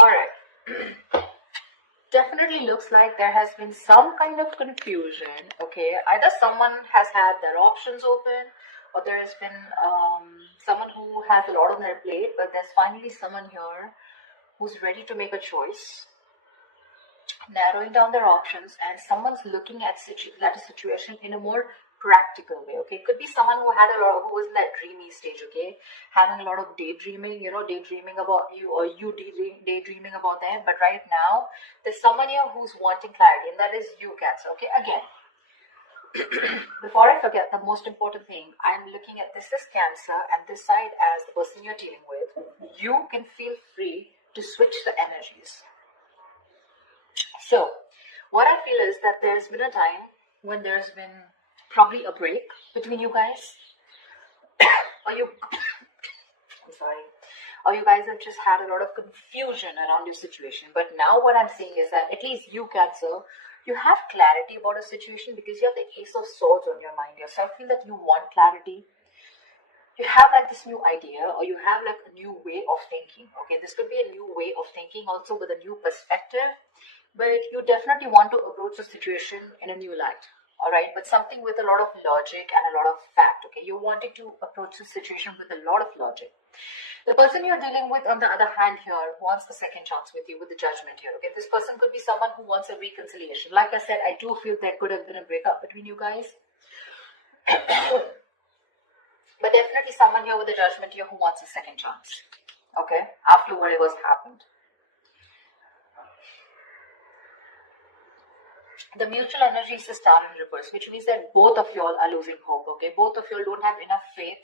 Alright. Definitely looks like there has been some kind of confusion. Okay, either someone has had their options open, or there has been someone who has a lot on their plate, but there's finally someone here who's ready to make a choice, narrowing down their options, and someone's looking at a situation in a more practical way. Okay, could be someone who had a lot, who was in that dreamy stage. Okay, having a lot of daydreaming, daydreaming about you, or you daydreaming about them. But right now, there's someone here who's wanting clarity, and that is you, Cancer. Okay, again, before I forget, the most important thing, I'm looking at this as Cancer and this side as the person you're dealing with. You can feel free to switch the energies. So, what I feel is that there's been a time when there's been probably a break between you guys, or I'm sorry, or you guys have just had a lot of confusion around your situation. But now what I'm saying is that at least you, Cancer, you have clarity about a situation because you have the Ace of Swords on your mind here. So I feel that you want clarity. You have like this new idea, or you have like a new way of thinking. Okay, this could be a new way of thinking also with a new perspective, but you definitely want to approach the situation in a new light. All right, but something with a lot of logic and a lot of fact. Okay, you're wanting to approach the situation with a lot of logic. The person you're dealing with, on the other hand, here wants a second chance with you, with the Judgment here. Okay, this person could be someone who wants a reconciliation. Like I said, I do feel there could have been a breakup between you guys. But definitely someone here with the Judgment here who wants a second chance. Okay, after whatever's happened. The mutual energy is the Star in reverse, which means that both of y'all are losing hope. Okay, both of y'all don't have enough faith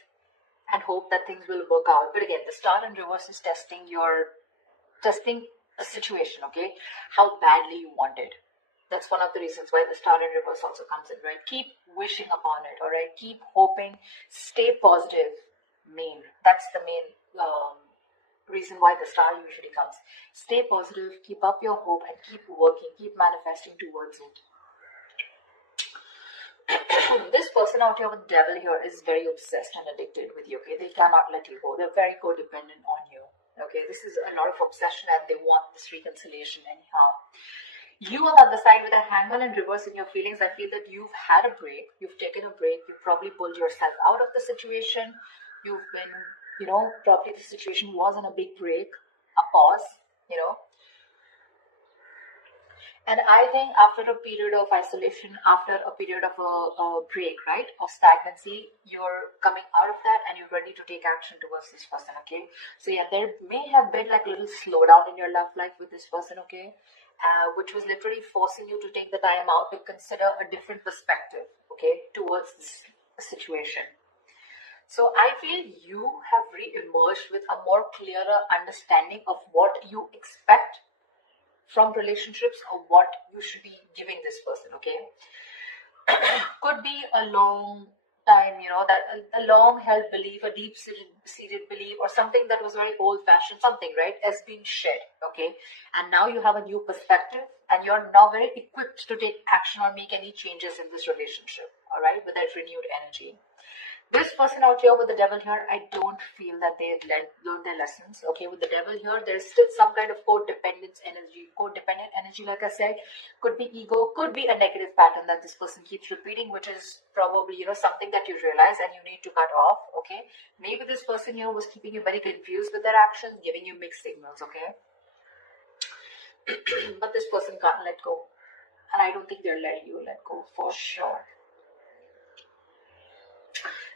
and hope that things will work out. But again, the Star in reverse is testing a situation. Okay, how badly you want it. That's one of the reasons why the Star in reverse also comes in, right? Keep wishing upon it, all right? Keep hoping, stay positive. That's the main reason why the Star usually comes. Stay positive, keep up your hope, and keep working, keep manifesting towards it. This person out here with the Devil here is very obsessed and addicted with you, okay? They cannot let you go. They're very codependent on you, okay? This is a lot of obsession, and they want this reconciliation anyhow. You on the other side with a Hangman in reverse in your feelings, I feel that you've had a break, you've taken a break, you've probably pulled yourself out of the situation, you've been, probably the situation was on a big break, a pause, And I think after a period of isolation, after a period of a break, right, of stagnancy, you're coming out of that and you're ready to take action towards this person, okay? So yeah, there may have been like a little slowdown in your love life with this person, okay? Which was literally forcing you to take the time out to consider a different perspective, okay, towards this situation. So I feel you have re-emerged with a more clearer understanding of what you expect from relationships or what you should be giving this person, okay? Could be a long time, that a long held belief, a deep seated belief, or something that was very old fashioned, something, right, has been shed, okay? And now you have a new perspective and you're now very equipped to take action or make any changes in this relationship, all right, with that renewed energy. This person out here with the Devil here, I don't feel that they've learned their lessons. Okay, with the Devil here, there's still some kind of codependent energy, like I said. Could be ego, could be a negative pattern that this person keeps repeating, which is probably, something that you realize and you need to cut off, okay? Maybe this person here was keeping you very confused with their actions, giving you mixed signals, okay? But this person can't let go. And I don't think they're letting you let go for sure.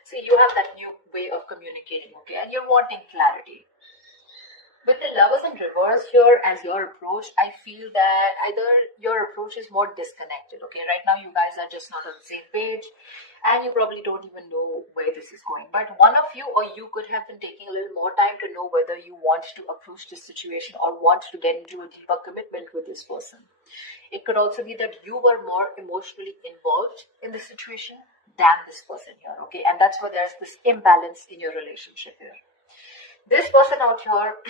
See, you have that new way of communicating, okay, and you're wanting clarity. With the Lovers in reverse here as your approach, I feel that either your approach is more disconnected, okay, right now you guys are just not on the same page, and you probably don't even know where this is going, but one of you or you could have been taking a little more time to know whether you want to approach this situation or want to get into a deeper commitment with this person. It could also be that you were more emotionally involved in the situation than this person here, okay? And that's where there's this imbalance in your relationship here. This person out here,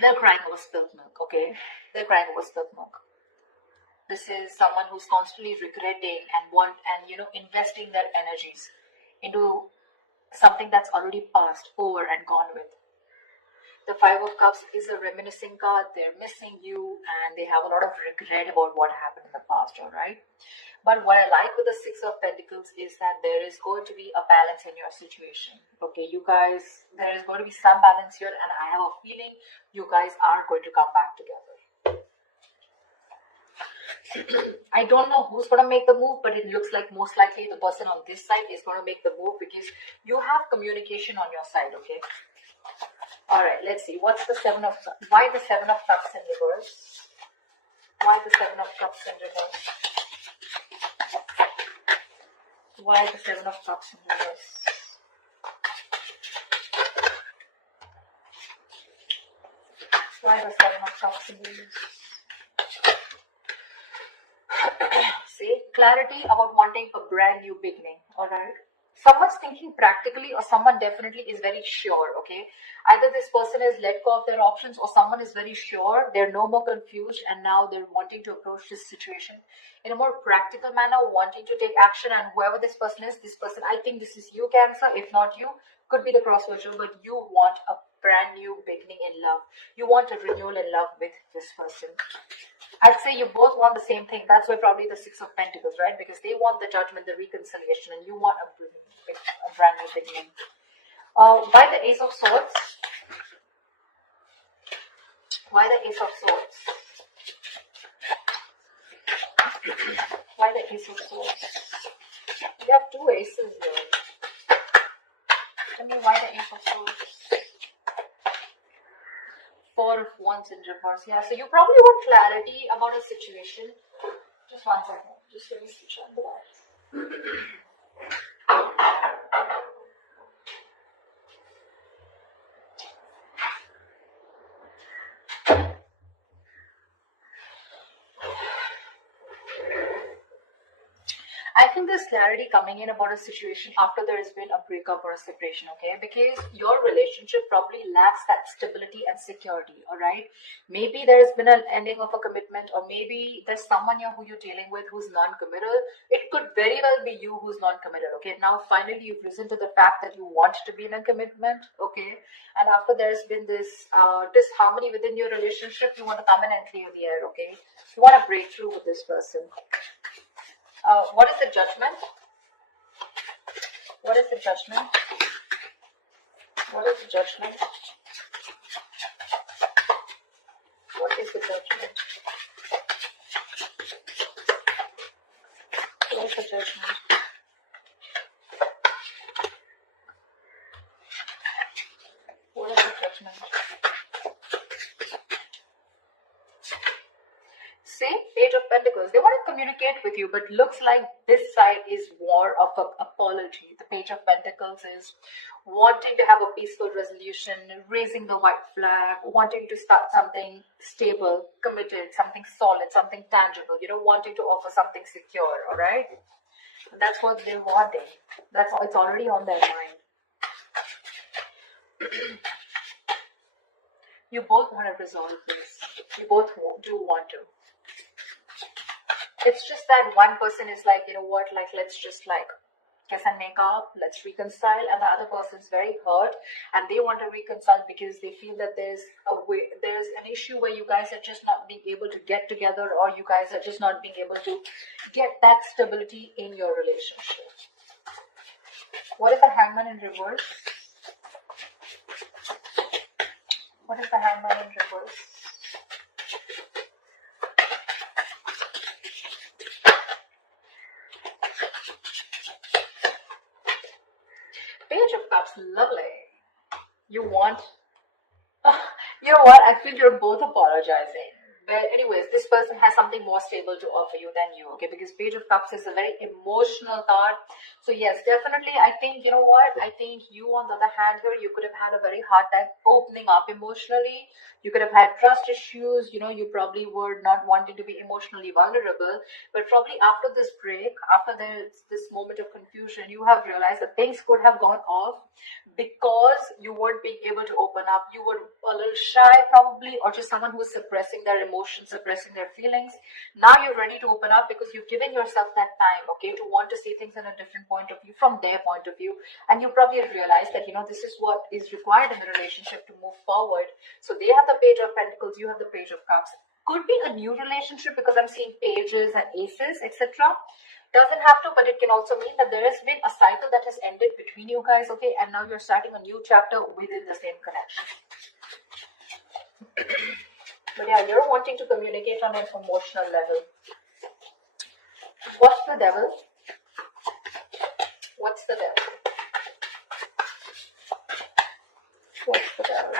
they're crying over spilt milk, okay? They're crying over spilt milk. This is someone who's constantly regretting and investing their energies into something that's already passed, over and gone with. The Five of Cups is a reminiscing card. They're missing you and they have a lot of regret about what happened in the past, all right? But what I like with the Six of Pentacles is that there is going to be a balance in your situation. Okay, you guys, there is going to be some balance here, and I have a feeling you guys are going to come back together. I don't know who's going to make the move, but it looks like most likely the person on this side is going to make the move because you have communication on your side, okay? All right, let's see. What's the why the Seven of Cups in reverse? Why the Seven of Cups in reverse? Why the Seven of Cups in reverse? Why the Seven of Cups in reverse? See, clarity about wanting a brand new beginning, alright? Someone's thinking practically or someone definitely is very sure, okay? Either this person has let go of their options or someone is very sure, they're no more confused and now they're wanting to approach this situation in a more practical manner, wanting to take action, and whoever this person is, I think this is you, Cancer, if not you, could be the cross version, but you want a brand new beginning in love. You want a renewal in love with this person. I'd say you both want the same thing. That's why probably the Six of Pentacles, right? Because they want the judgment, the reconciliation, and you want a brand new beginning. Why the Ace of Swords? Why the Ace of Swords? Why the Ace of Swords? You have two aces here. Tell me why the Ace of Swords? Four of Wands in reverse. Yeah, so you probably want clarity about a situation. Just one second. Just let me switch on the lights. I think there's clarity coming in about a situation after there has been a breakup or a separation, okay? Because your relationship probably lacks that stability and security, all right? Maybe there's been an ending of a commitment, or maybe there's someone here who you're dealing with who's non-committal. It could very well be you who's non-committal, okay? Now, finally, you've risen to the fact that you want to be in a commitment, okay? And after there's been this disharmony within your relationship, you want to come in and clear the air, okay? You want to break through with this person. What is the Judgment? What is the Judgment? What is the Judgment? What is the Judgment? What is the Judgment? What is the Judgment? See, Page of Pentacles. They want to communicate with you, but looks like this side is more of an apology. The Page of Pentacles is wanting to have a peaceful resolution, raising the white flag, wanting to start something stable, committed, something solid, something tangible, wanting to offer something secure, all right? That's what they're wanting. It's already on their mind. You both want to resolve this. You both do want to. It's just that one person is like, let's just kiss and make up, let's reconcile, and the other person's very hurt and they want to reconcile because they feel that there's an issue where you guys are just not being able to get together, or you guys are just not being able to get that stability in your relationship. What is the Hangman in reverse? What is the Hangman in reverse? Page of Cups, lovely. You want, you know what, I feel you're both apologizing. But anyways, this person has something more stable to offer you than you, okay? Because Page of Cups is a very emotional card. So yes, definitely, I think, you know what? I think you, on the other hand here, you could have had a very hard time opening up emotionally. You could have had trust issues. You probably were not wanting to be emotionally vulnerable. But probably after this break, after this moment of confusion, you have realized that things could have gone off because you weren't being able to open up. You were a little shy probably, or just someone who's suppressing their emotions, suppressing their feelings. Now you're ready to open up because you've given yourself that time, okay, to want to see things in a different point of view, from their point of view. And you probably realize that, this is what is required in the relationship to move forward. So they have the Page of Pentacles, you have the Page of Cups. Could be a new relationship because I'm seeing pages and aces, etc. Doesn't have to, but it can also mean that there has been a cycle that has ended between you guys, okay, and now you're starting a new chapter within the same connection. But yeah, you're wanting to communicate on an emotional level. What's the devil? What's the devil? What's the devil?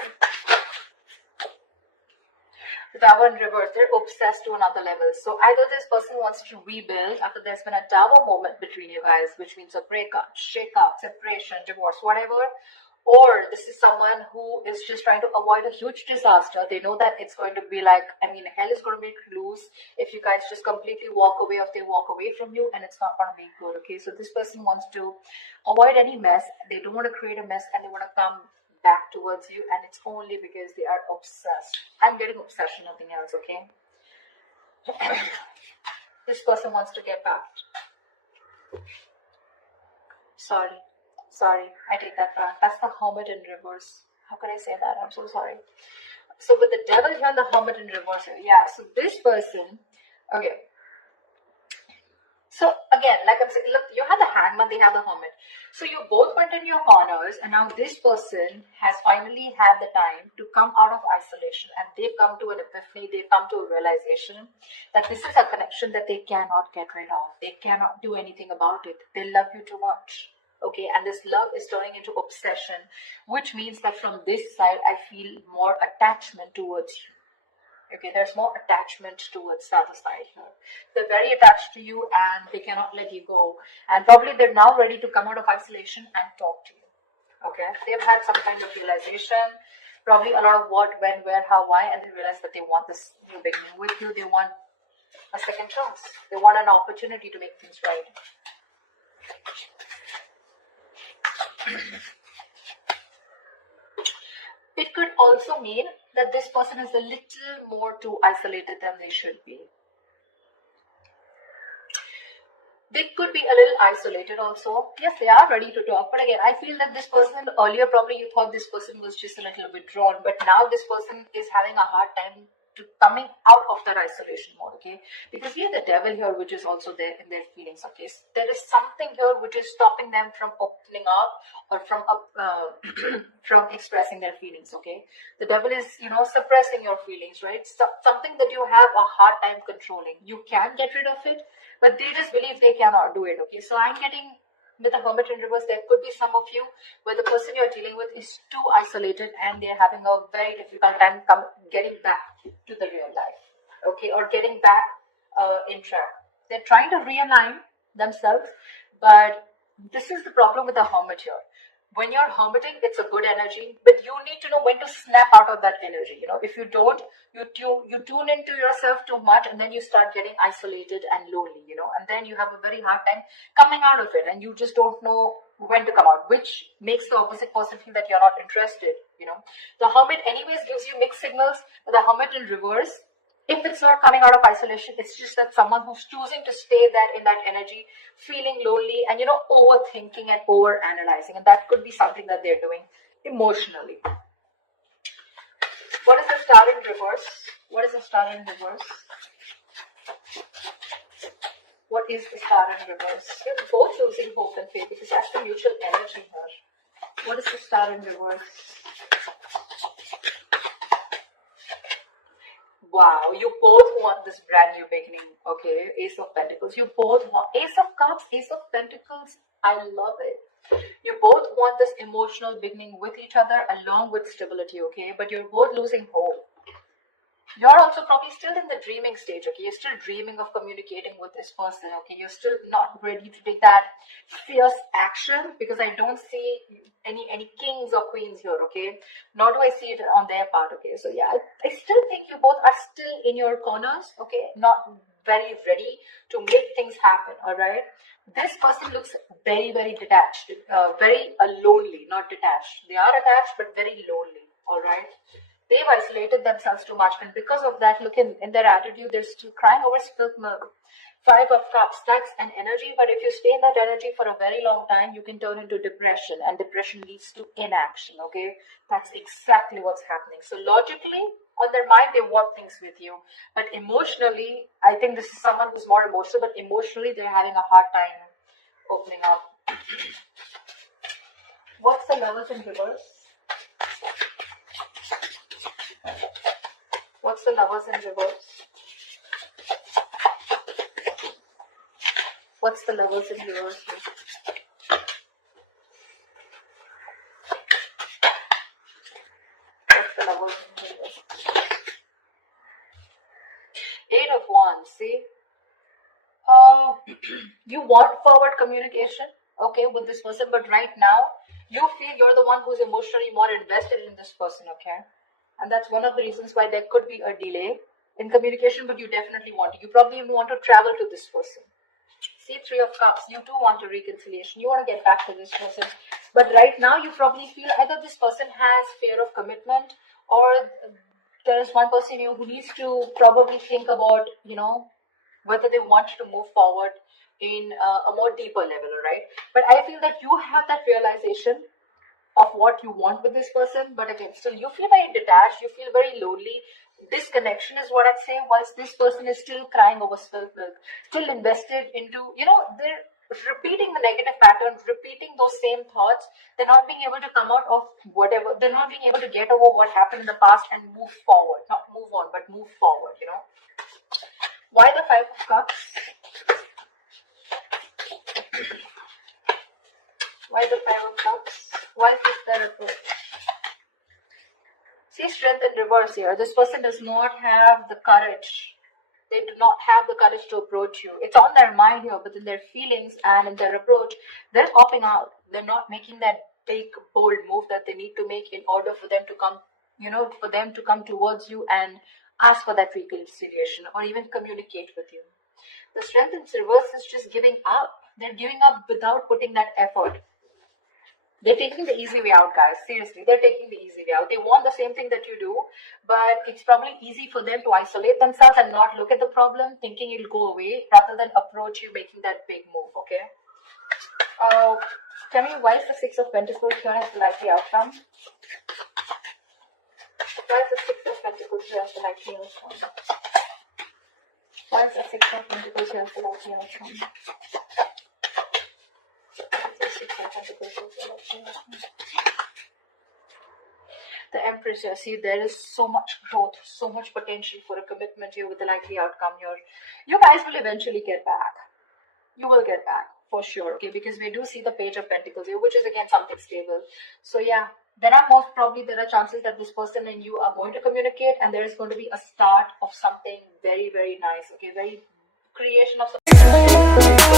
The Tower in reverse, they're obsessed to another level. So either this person wants to rebuild after there's been a Tower moment between you guys, which means a breakup, shake-up, separation, divorce, whatever. Or this is someone who is just trying to avoid a huge disaster. They know that it's going to be like, hell is going to break loose if you guys just completely walk away, or if they walk away from you, and it's not going to be good, okay? So this person wants to avoid any mess. They don't want to create a mess, and they want to come back towards you, and it's only because they are obsessed. I'm getting obsession, nothing else, okay? This person wants to get back. Sorry, I take that back. That's the Hermit in reverse. How could I say that? I'm so sorry. So with the Devil here and the Hermit in reverse, yeah, so this person, okay. So again, like I'm saying, look, you have the Hangman, they have the Hermit. So you both went in your corners, and now this person has finally had the time to come out of isolation, and they've come to an epiphany, they've come to a realization that this is a connection that they cannot get rid of. They cannot do anything about it. They love you too much. Okay, and this love is turning into obsession, which means that from this side, I feel more attachment towards you. Okay, there's more attachment towards the other side here. They're very attached to you and they cannot let you go. And probably they're now ready to come out of isolation and talk to you. Okay, they've had some kind of realization, probably a lot of what, when, where, how, why, and they realize that they want this new beginning with you. They want a second chance. They want an opportunity to make things right. It could also mean that this person is a little more too isolated than they should be. They could be a little isolated also. Yes, they are ready to talk. But again, I feel that this person, earlier probably you thought this person was just a little withdrawn. But now this person is having a hard time to coming out of that isolation mode, okay? Because we have the Devil here, which is also there in their feelings, okay? So there is something here which is stopping them from opening up or from from expressing their feelings, okay? The Devil is, suppressing your feelings, right? Something that you have a hard time controlling. You can get rid of it, but they just believe they cannot do it, okay? So I'm getting, with the Hermit in reverse, there could be some of you where the person you're dealing with is too isolated and they're having a very difficult time getting back to the real life, okay, or getting back in track. They're trying to realign themselves, but this is the problem with the Hermit here. When you're hermiting, it's a good energy, but you need to know when to snap out of that energy. If you don't, you tune into yourself too much, and then you start getting isolated and lonely, and then you have a very hard time coming out of it, and you just don't know when to come out, which makes the opposite person feel that you're not interested. The Hermit anyways gives you mixed signals, but the Hermit in reverse, if it's not coming out of isolation, it's just that someone who's choosing to stay there in that energy, feeling lonely and, overthinking and over-analyzing. And that could be something that they're doing emotionally. What is the Star in reverse? What is the Star in reverse? What is the Star in reverse? You're both losing hope and faith because that's the mutual energy here. What is the Star in reverse? Wow, you both want this brand new beginning, okay? Ace of Pentacles. You both want Ace of Cups, Ace of Pentacles. I love it. You both want this emotional beginning with each other along with stability, okay? But you're both losing hope. You're also probably still in the dreaming stage, okay? You're still dreaming of communicating with this person, okay? You're still not ready to take that fierce action because I don't see any kings or queens here, okay? Nor do I see it on their part, okay? So yeah, I still think you both are still in your corners, okay? Not very ready to make things happen. All right. This person looks very, very detached, very lonely, not detached. They are attached, but very lonely. All right. They've isolated themselves too much, and because of that, look in their attitude, they're still crying over spilt milk. 5 of Cups, that's an energy, but if you stay in that energy for a very long time, you can turn into depression, and depression leads to inaction, okay? That's exactly what's happening. So logically, on their mind, they want things with you, but emotionally, I think this is someone who's more emotional, but emotionally, they're having a hard time opening up. What's the Lovers in reverse? What's the Lovers in reverse? What's the Lovers in reverse? What's the Lovers in reverse? 8 of Wands, see? You want forward communication, okay, with this person, but right now, you feel you're the one who's emotionally more invested in this person, okay? And that's one of the reasons why there could be a delay in communication, but you definitely want to. You probably even want to travel to this person. See, 3 of Cups, you do want a reconciliation. You want to get back to this person. But right now, you probably feel either this person has fear of commitment, or there is one person who needs to probably think about, whether they want to move forward in a more deeper level, right? But I feel that you have that realization of what you want with this person, but again, still you feel very detached, you feel very lonely. Disconnection is what I'd say, whilst this person is still crying over spilled milk, still invested into, they're repeating the negative patterns, repeating those same thoughts. They're not being able to come out of whatever, they're not being able to get over what happened in the past and move forward, not move on, but move forward, Why the 5 of Cups? Why the 5 of Cups? Why is this their approach? See, Strength in reverse here. This person does not have the courage. They do not have the courage to approach you. It's on their mind here, but in their feelings and in their approach, they're popping out. They're not making that big, bold move that they need to make in order for them to come, for them to come towards you and ask for that reconciliation or even communicate with you. The Strength in reverse is just giving up. They're giving up without putting that effort. They're taking the easy way out, guys. Seriously, they're taking the easy way out. They want the same thing that you do, but it's probably easy for them to isolate themselves and not look at the problem, thinking it'll go away, rather than approach you making that big move, okay? Tell me, why is the 6 of Pentacles here as the likely outcome? Why is the 6 of Pentacles here as the likely outcome? Why is the 6 of Pentacles here as the likely outcome? The Empress here, see, there is so much growth, so much potential for a commitment here with the likely outcome here. You guys will eventually get back. You will get back, for sure, okay, because we do see the Page of Pentacles here, which is again something stable. So yeah, there are chances that this person and you are going to communicate, and there is going to be a start of something very, very nice, okay, very creation of something.